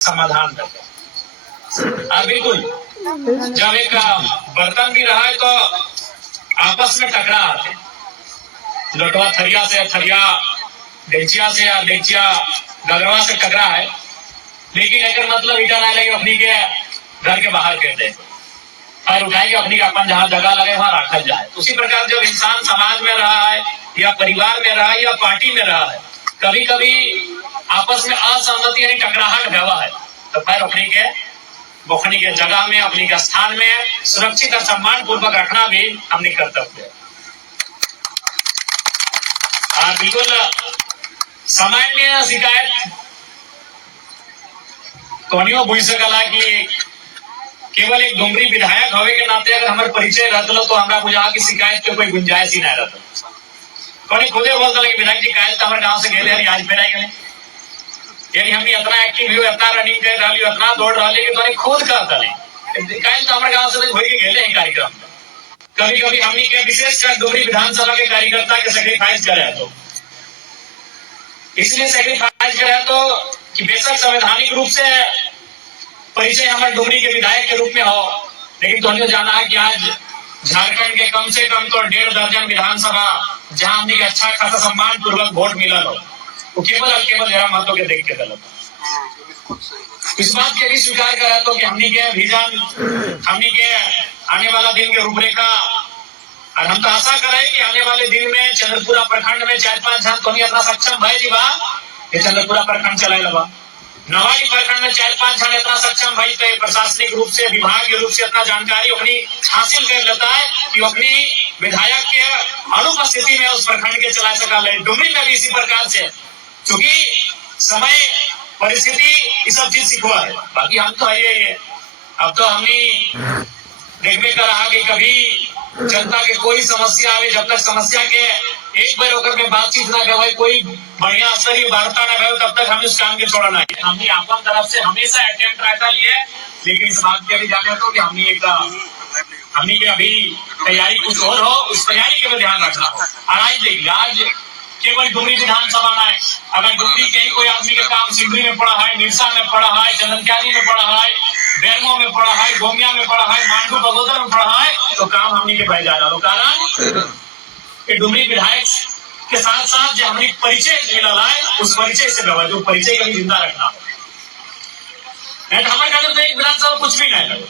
समाधान करता है। बिल्कुल, जब एक बर्तन भी रहा है तो आपस में टकरा आते, लोटवा थरिया से, थरिया डेचिया से, या डेचिया गगरवा से टकरा है, लेकिन एक मतलब ईटा ना लगे अपनी के घर के बाहर कर दे और उठाएंगे अपनी अपन जहाँ जगह लगे वहां रखा जाए। उसी प्रकार जब इंसान समाज में रहा है या परिवार में रहा है या पार्टी में रहा है, कभी कभी आपस में असहमति यानी टकराहट व्यवहार है, तो पैर अपनी के बोखनी के जगह में, अपनी के स्थान में सुरक्षित और सम्मान पूर्वक रखना भी हमने कर्तव्य है। और बिल्कुल सामान्य शिकायत तो बुझ सकला कि केवल एक डुमरी विधायक होवे के नाते अगर हमारे परिचय रहता तो हमरा बुझा कि शिकायत के कोई गुंजाइश ही नहीं रहता। तो खुदे बोलता कि विधायक जी काल तो हमारे गांव से गए आज फिर आई गए, यानी हम इतना एक्टिव हो, इतना रनिंग कर रही, इतना दौड़ रहा, लेकिन तो खुद कहता नहीं काल तो हमारे गांव से तो के गए हैं कार्यक्रम। कभी कभी हमनी के विशेषकर डुमरी विधानसभा के कार्यकर्ता के सेक्रीफाइस करे, तो इसलिए सेक्रीफाइस करे तो कि बेशक संवैधानिक रूप से परिचय हमारे डुमरी के विधायक के रूप में हो, लेकिन तो जाना है कि आज झारखंड के कम से कम तो 1.5 दर्जन विधानसभा जहां हमने के अच्छा खासा सम्मान पूर्वक वोट मिला हो, वो केवल और केवल जरा मतों के देख के गलत। इस बात के भी स्वीकार करा तो कि हमनी के विजन, हमनी के आने वाला दिन के रूपरेखा, और हम तो आशा करें कि आने वाले दिन में चंद्रपुरा प्रखंड में 4-5 जन तो इतना सक्षम भाई जी बा ये चंद्रपुरा प्रखंड चलाए लगा, नवाड़ी प्रखंड में 4-5 जन इतना सक्षम भाई तो प्रशासनिक रूप से, विभागीय रूप से इतना जानकारी अपनी हासिल कर लेता है कि अपनी विधायक के अनुपस्थिति में उस प्रखंड के चला सका। डुमरी में भी इसी प्रकार से, क्योंकि समय परिस्थिति ये सब चीज सिखवा है। बाकी हम तो है, अब तो हमने देखने का रहा कि कभी जनता के कोई समस्या आवे, जब तक समस्या के एक बार होकर के बातचीत ना करवाए, कोई बढ़िया स्तरीय वार्ता ना करे, तब तक हम इस काम के छोड़ना है। हमने अपन तरफ से हमेशा अटेम्प्ट रहता लिए, लेकिन इस बात के भी जाने तो कि हमने के अभी तैयारी कुछ और हो, उस तैयारी के भी ध्यान रखना हो। और आज देखिए, आज केवल डुमरी विधानसभा में अगर डुमरी के कोई आदमी का काम सिंधरी में पड़ा है, निरसा में पड़ा है, चंदनक्यारी में पड़ा है, बैरमो में पड़ा है, गोमिया में पड़ा है, मांडू बगोदर में पड़ा है, तो काम हमने के भाई ज्यादा कारण डुमरी विधायक के साथ साथ जो हमने परिचय मिला है, उस परिचय से जो परिचय का भी जिंदा रखना है। हमारे कहते तो एक विधानसभा कुछ भी नहीं लगे,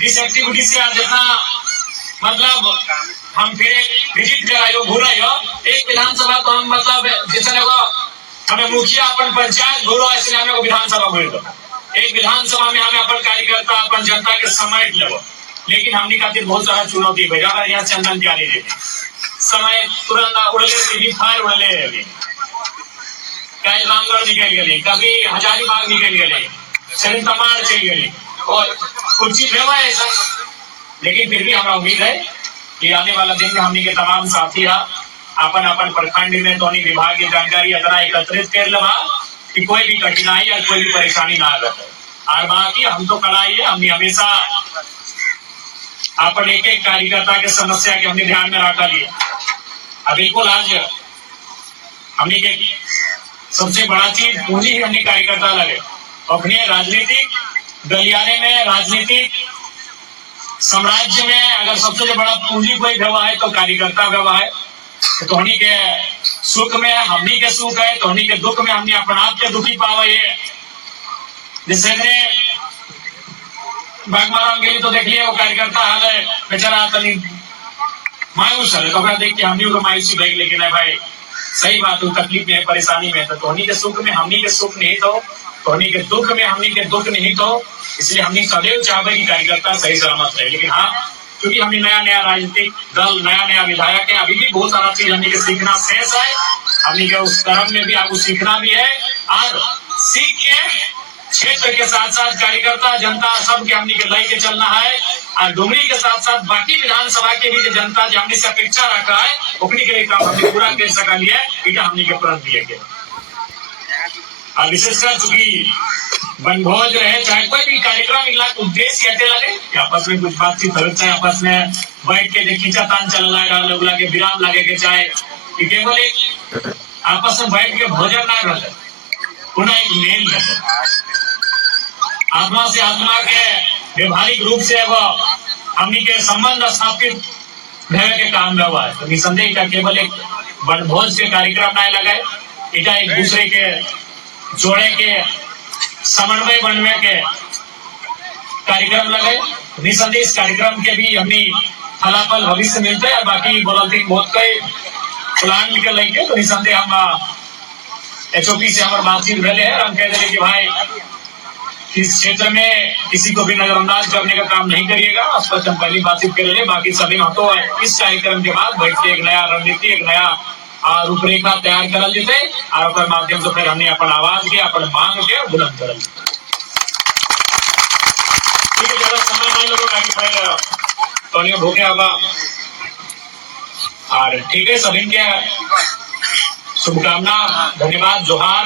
जिस एक्टिविटी से आज जितना मतलब हम फिर विजिट करायो घूरायो, एक विधानसभा तो हम मतलब जैसे हमें मुखिया अपन पंचायत घूरो, ऐसे हमें को विधानसभा घूर दो। एक विधानसभा में हमें अपन कार्यकर्ता, अपन जनता के समेट लो, लेकिन हमने खातिर बहुत सारा चुनौती भेजा। अगर यहाँ चंदन क्या नहीं देते समय तुरंत उड़ले, फायर उड़ले, कहीं रामगढ़ निकल गए, कभी हजारीबाग निकल गए, शरीर तमाड़ चल गए, और कुछ चीज है ऐसा। लेकिन फिर भी हमारा उम्मीद है कि आने वाला दिन में हमने के तमाम साथी अपन अपन प्रखंड में तो विभाग की जानकारी इतना एकत्रित कर लगा कि कोई भी कठिनाई या कोई भी परेशानी ना आए। और बाकी हम तो कड़ाई है, हमने हमेशा अपन एक एक कार्यकर्ता के समस्या के हमने ध्यान में रखा लिया। बिल्कुल आज हमने के सबसे बड़ा चीज पूंजी ही हमने कार्यकर्ता लगे अपने राजनीतिक गलियारे में, राजनीतिक साम्राज्य में अगर सबसे बड़ा पूंजी कोई व्यवहार है तो कार्यकर्ता व्यवहार है। तो हमनी के सुख में हमनी के सुख है, तो हमनी के दुख में हमने अपना आप के दुखी पावे है। जैसे बागमाराम गई तो देख लिया वो कार्यकर्ता हाल है बेचारा तनी मायूस है, तो देख के हमनी को मायूसी देख, लेकिन है भाई सही बात है, तकलीफ में है, परेशानी में है, तो हमनी के सुख में हमनी के सुख नहीं तो हमनी के दुख में हमनी के दुख नहीं तो, इसलिए हमने सदैव चाहे कि कार्यकर्ता सही सलामत रहे। लेकिन हाँ, क्योंकि हमने नया नया राजनीतिक दल, नया नया विधायक है, अभी भी बहुत सारा चीज हमने के सीखना शेष है। हमने के उस कर्म में भी आपको सीखना भी है, और सीख के क्षेत्र के साथ साथ कार्यकर्ता जनता सबके हमने के लय के चलना है। और डुमरी के साथ साथ बाकी विधानसभा के भी जनता जो हमने से अपेक्षा रखा है, उन्हीं के लिए काम हमने पूरा कर सका लिया है, इटा हमने के प्रण दिए गए। और विशेषकर चूंकि वनभोज रहे, चाहे कोई भी कार्यक्रम उद्देश्य कहते लगे कि आपस में कुछ बातचीत हो, चाहे आपस में बैठ के खींचा तान चल रहा के विराम लगे के, चाहे केवल एक आपस में बैठ के भोजन ना रहे, पुनः एक मेल रहे। आत्मा से आत्मा के व्यवहारिक रूप से वो हमनी के संबंध स्थापित भय के काम में हुआ है। तो निसंदेह का केवल एक वनभोज के कार्यक्रम नहीं लगाए, इटा एक दूसरे के जोड़े के समन्वय बनने के कार्यक्रम लगे। निसंदेह इस कार्यक्रम के भी हमनी फलाफल भविष्य मिलते हैं। बाकी बोलती बहुत कई प्लान निकल रही है, तो निसंदेह हम एचओपी से हमारे बातचीत रहे हैं। हम कहते हैं कि भाई इस क्षेत्र में किसी को भी नजरअंदाज करने का काम नहीं करिएगा। स्पष्ट हम पहली बातचीत कर रहे, बाकी सभी तो इस कार्यक्रम के बाद बैठ के एक नया रणनीति, एक नया रूपरेखा तैयार करल जेते और माध्यम से फिर हमने अपन आवाज के अपन मांग के बुलंद करल। ठीक है, ज्यादा समय नहीं लगेगा कि फिर टोनियो भूखे होगा। और ठीक है, सभी के शुभकामना, धन्यवाद, जोहार।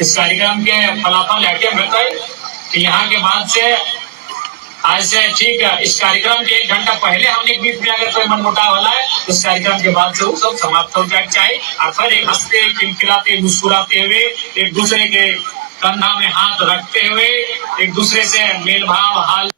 इस कार्यक्रम के फलाफल ऐसे मिलता है कि यहाँ के बाद से आज से ठीक है, इस कार्यक्रम के 1 घंटा पहले हमने बीच में अगर कोई मनमुटाव होला है, इस कार्यक्रम के बाद से वो सब समाप्त हो जाना चाहिए और फिर एक हंसते, खिलखिलाते, मुस्कुराते हुए, एक दूसरे के कंधा में हाथ रखते हुए, एक दूसरे से मेल भाव हाल